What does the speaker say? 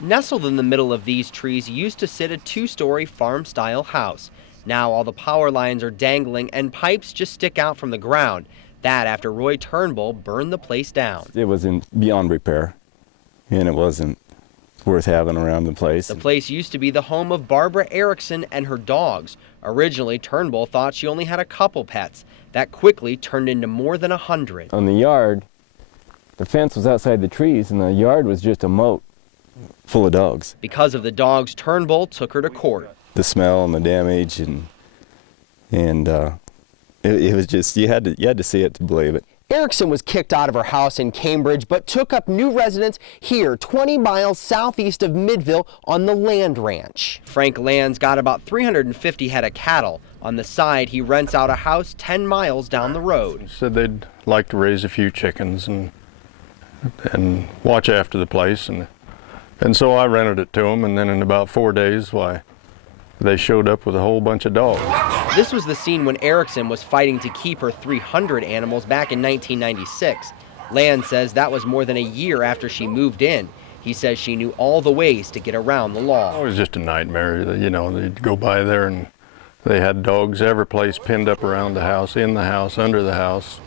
Nestled in the middle of these trees used to sit a two-story farm-style house. Now all the power lines are dangling and pipes just stick out from the ground. That after Roy Turnbull burned the place down. It was beyond repair, and it wasn't worth having around the place. The place used to be the home of Barbara Erickson and her dogs. Originally, Turnbull thought she only had a couple pets. That quickly turned into more than 100. On the yard, the fence was outside the trees, and the yard was just a moat full of dogs. Because of the dogs, Turnbull took her to court. The smell and the damage, and it was just, you had to see it to believe it. Erickson was kicked out of her house in Cambridge, but took up new residence here, 20 miles southeast of Midvale on the Land Ranch. Frank Land's got about 350 head of cattle. On the side, he rents out a house 10 miles down the road. Said they'd like to raise a few chickens and watch after the place, and so I rented it to them, and then in about 4 days, they showed up with a whole bunch of dogs. This was the scene when Erickson was fighting to keep her 300 animals back in 1996. Land says that was more than a year after she moved in. He says she knew all the ways to get around the law. It was just a nightmare. You know, they'd go by there and they had dogs every place pinned up around the house, in the house, under the house.